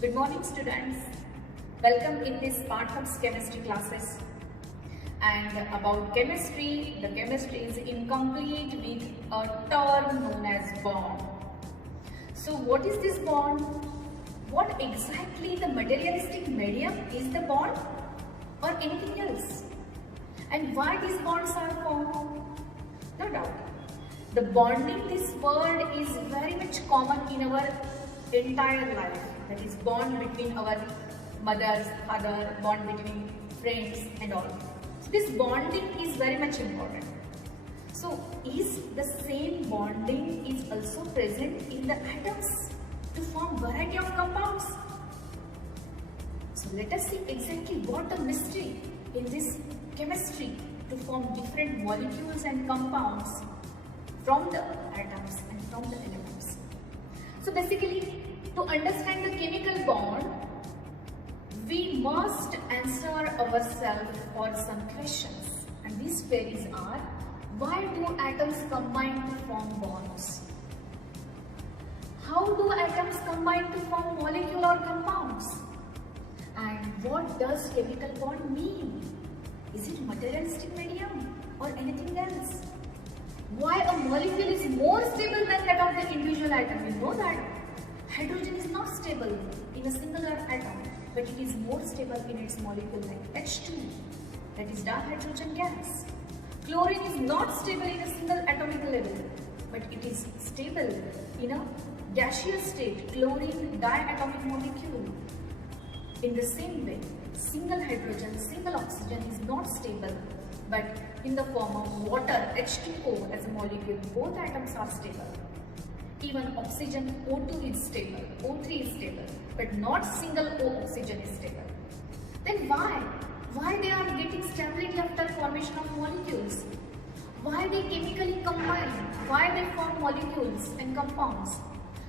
Good morning students. Welcome in this Spartan's chemistry classes. And about chemistry, the chemistry is incomplete with a term known as bond. So what is this bond? What exactly the materialistic medium is the bond or anything else? And why these bonds are formed? No doubt. The bonding this word is very much common in our entire life. That is bond between our mothers, father, bond between friends and all. So this bonding is very much important. So is the same bonding is also present in the atoms to form variety of compounds? So let us see exactly what the mystery in this chemistry to form different molecules and compounds from the atoms and from the elements. So basically, to understand the chemical bond, we must answer ourselves for some questions. And these queries are, why do atoms combine to form bonds? How do atoms combine to form molecular compounds? And what does chemical bond mean? Is it materialistic medium or anything else? Why a molecule is more stable than that of the individual atom? We know that hydrogen is not stable in a singular atom, but it is more stable in its molecule like H2, that is dihydrogen gas. Chlorine is not stable in a single atomic level, but it is stable in a gaseous state, chlorine diatomic molecule. In the same way, single hydrogen, single oxygen is not stable, but in the form of water, H2O as a molecule, both atoms are stable. Even oxygen O2 is stable, O3 is stable, but not single O oxygen is stable. Then why? Why they are getting stability after formation of molecules? Why they chemically combine? Why they form molecules and compounds?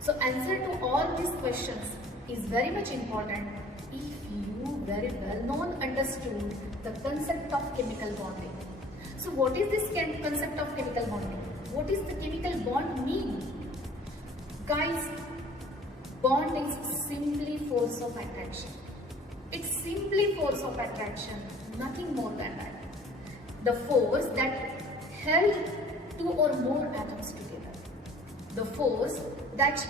So answer to all these questions is very much important if you very well known understood the concept of chemical bonding. So what is this concept of chemical bonding? What is the chemical bond mean? Guys, bond is simply force of attraction. It's simply force of attraction, nothing more than that. The force that held two or more atoms together. The force that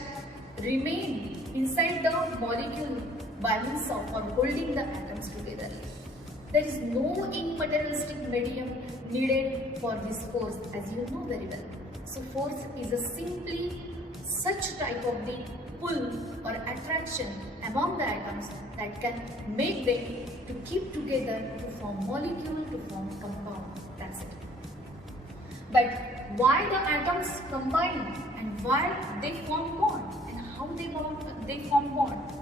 remained inside the molecule by means of or holding the atoms together. There is no immaterialistic medium needed for this force, as you know very well. So force is a simply such type of the pull or attraction among the atoms that can make them to keep together to form molecule, to form compound. That's it. But why the atoms combine and why they form bond and how they form bond?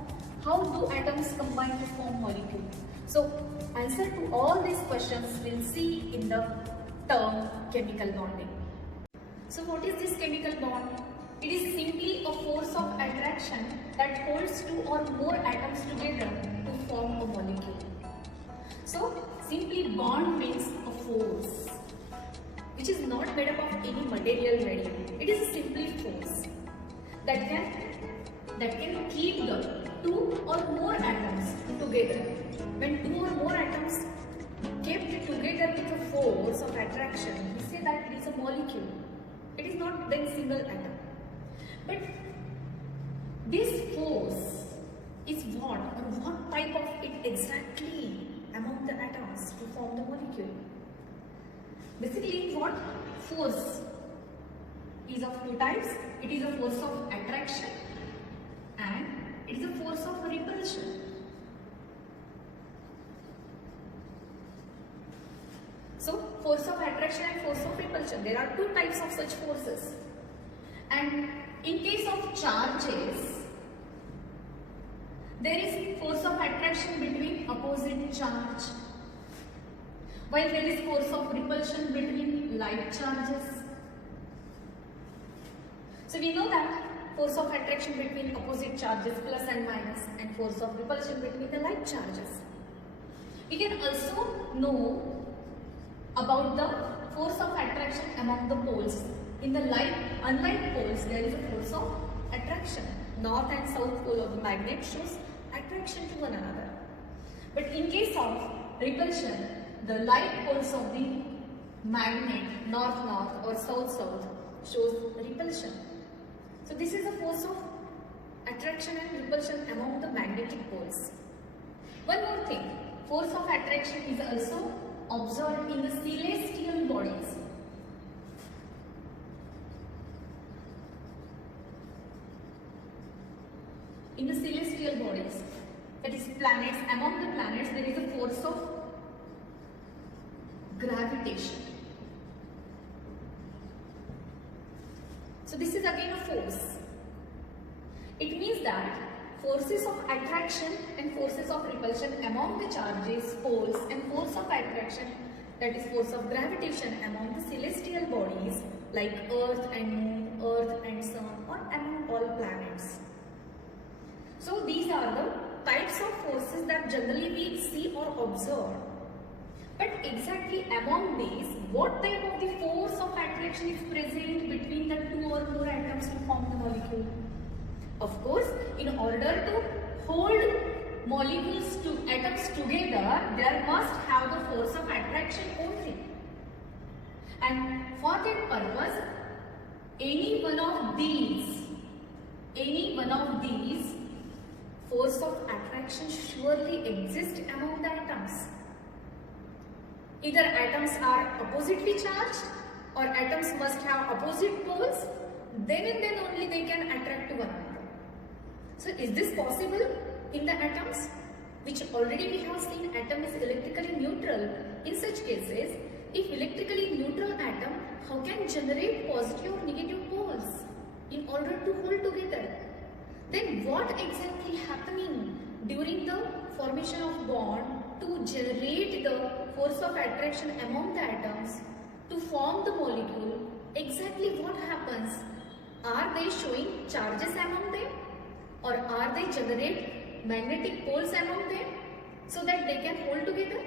How do atoms combine to form molecule? So answer to all these questions we'll see in the term chemical bonding. So what is this chemical bond? It is simply a force of attraction that holds two or more atoms together to form a molecule. So simply bond means a force which is not made up of any material medium. It is simply force that can keep the two or more atoms together. When two or more atoms kept together with a force of attraction, we say that it is a molecule. It is not then single atom. But this force is what or what type of it exactly among the atoms to form the molecule? Basically, what force is of two types. It is a force of attraction and it is a force of repulsion. So, force of attraction and force of repulsion. There are two types of such forces. And in case of charges, there is force of attraction between opposite charge, while there is force of repulsion between like charges. So we know that force of attraction between opposite charges plus and minus and force of repulsion between the like charges. We can also know about the force of attraction among the poles. In the unlike poles, there is a force of attraction. North and south pole of the magnet shows attraction to one another. But in case of repulsion, the light poles of the magnet north-north or south-south shows repulsion. So this is the force of attraction and repulsion among the magnetic poles. One more thing, force of attraction is also observed in the celestial bodies. In the celestial bodies, that is planets, among the planets there is a force of gravitation. So this is again a force. It means that forces of attraction and forces of repulsion among the charges, poles, and force of attraction, that is force of gravitation among the celestial bodies like Earth and Moon, Earth and Sun, or among all planets. So these are the types of forces that generally we see or observe. But exactly among these, what type of the force of attraction is present between the two or more atoms to form the molecule? Of course, in order to hold molecules to atoms together, there must have the force of attraction only. And for that purpose, any one of these force of attraction surely exists among the atoms. Either atoms are oppositely charged or atoms must have opposite poles, then and then only they can attract to one another. So is this possible in the atoms? Which already we have seen atom is electrically neutral. In such cases, if electrically neutral atom, how can generate positive or negative poles in order to hold together? Then what exactly happening during the formation of bond to generate the force of attraction among the atoms to form the molecule? Exactly what happens? Are they showing charges among them, or are they generate magnetic poles among them so that they can hold together?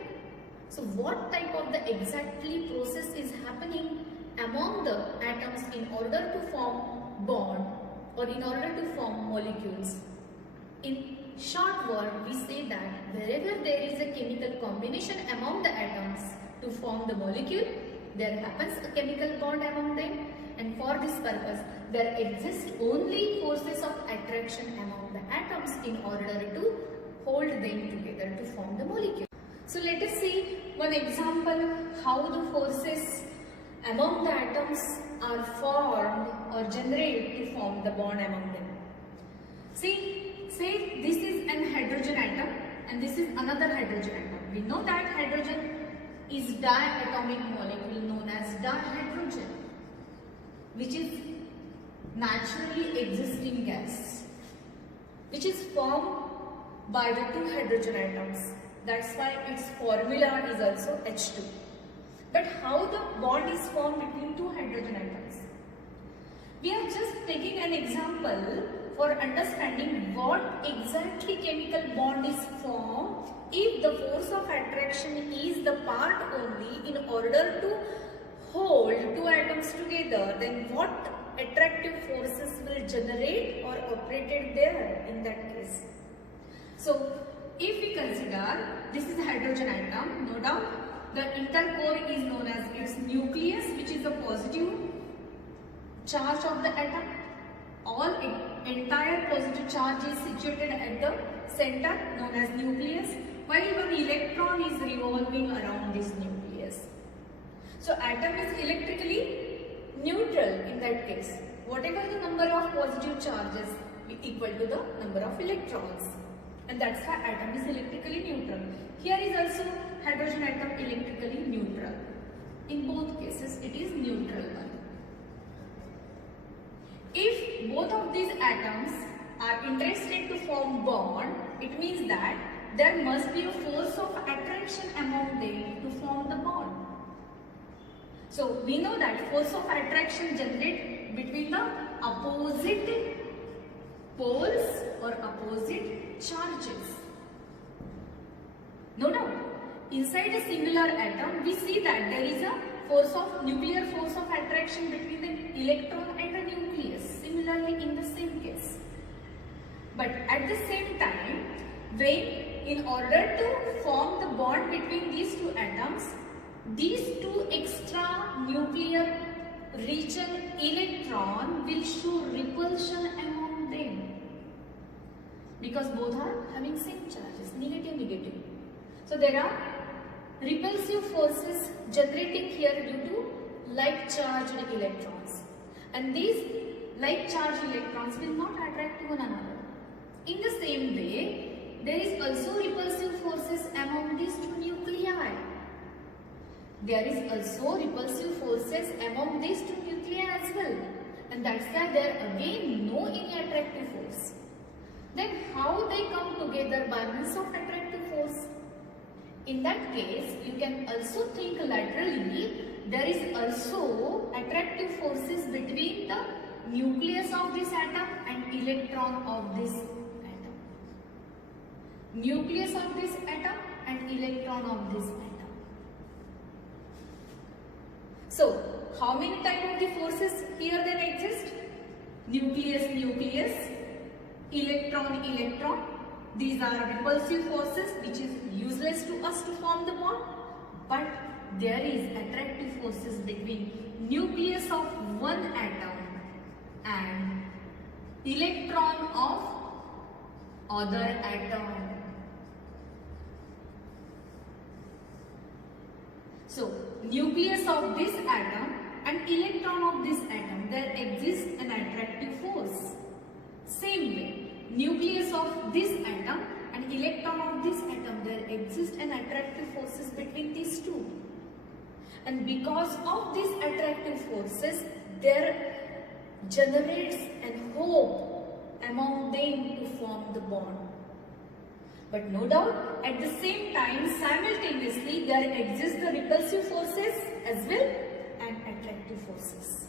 So what type of the exactly process is happening among the atoms in order to form bond or in order to form molecules? In short word, we say that wherever there is a chemical combination among the atoms to form the molecule, there happens a chemical bond among them, and for this purpose there exists only forces of attraction among the atoms in order to hold them together to form the molecule. So let us see one example how the forces among the atoms are formed or generated to form the bond among them. See, say this is an hydrogen atom and this is another hydrogen atom. We know that hydrogen is diatomic molecule known as dihydrogen, which is naturally existing gas, which is formed by the two hydrogen atoms. That's why its formula is also H2. But how the bond is formed between two hydrogen atoms? We are just taking an example for understanding what exactly chemical bond is formed if the force of attraction is the part only in order to hold two atoms together, then what attractive forces will generate or operated there in that case. So if we consider this is a hydrogen atom, no doubt the inner core is known as its nucleus, which is the positive charge of the atom. All entire positive charge is situated at the center known as nucleus, while one electron is revolving around this nucleus. So atom is electrically neutral in that case. Whatever the number of positive charges is equal to the number of electrons, and that's why atom is electrically neutral. Here is also hydrogen atom electrically neutral. In both cases it is neutral one. If both of these atoms are interested to form bond, it means that there must be a force of attraction among them to form the bond. So we know that force of attraction generates between the opposite poles or opposite charges. No doubt, inside a singular atom we see that there is a force of nuclear force of attraction between the electron and the nucleus, similarly in the same case. But at the same time, in order to form the bond between these two atoms, these two extra nuclear region electron will show repulsion among them because both are having same charges, negative, negative. So there are repulsive forces generating here due to like charged electrons, and these like charged electrons will not attract to one another. In the same way, there is also repulsive forces among these two nuclei. There is also repulsive forces among these two nuclei as well, and that's why there again no any attractive force. Then how they come together by means of attractive force? In that case, you can also think laterally. There is also attractive forces between the nucleus of this atom and electron of this atom. Nucleus of this atom and electron of this atom. So, how many type of the forces here then exist? Nucleus, nucleus, electron, electron. These are repulsive forces which is useless to us to form the bond. But there is attractive forces between nucleus of one atom and electron of other atom. So, nucleus of this atom and electron of this atom, there exists an attractive force. Same way, nucleus of this atom and electron of this atom, there exists an attractive forces between these two. And because of these attractive forces, there generates an hope among them to form the bond. But no doubt, at the same time, simultaneously, there exist the repulsive forces as well and attractive forces.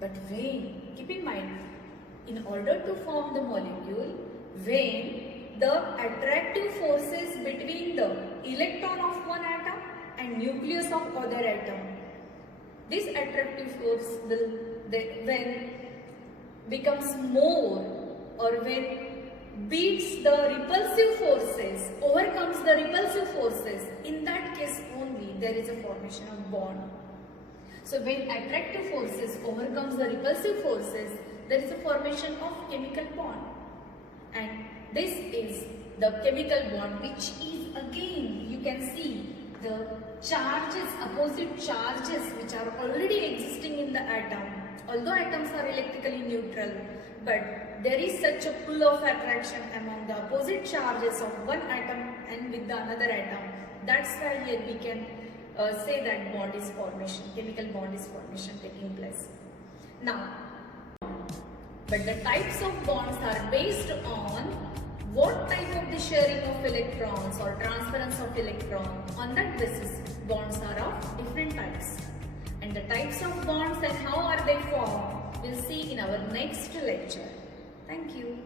But when, keep in mind, in order to form the molecule, when the attractive forces between the electron of one atom and nucleus of other atom, this attractive force will, when becomes more, or when beats the repulsive forces, overcomes the repulsive forces, in that case only there is a formation of bond. So when attractive forces overcomes the repulsive forces, there is a formation of chemical bond, and this is the chemical bond, which is again, you can see the charges, opposite charges which are already existing in the atom. Although atoms are electrically neutral, but there is such a pull of attraction among the opposite charges of one atom and with the another atom. That's why here we can say that bond is formation, chemical bond is formation taking place. Now, but the types of bonds are based on what type of the sharing of electrons or transference of electron. On that basis, bonds are of different types. And the types of bonds and how are they formed, we'll see in our next lecture. Thank you.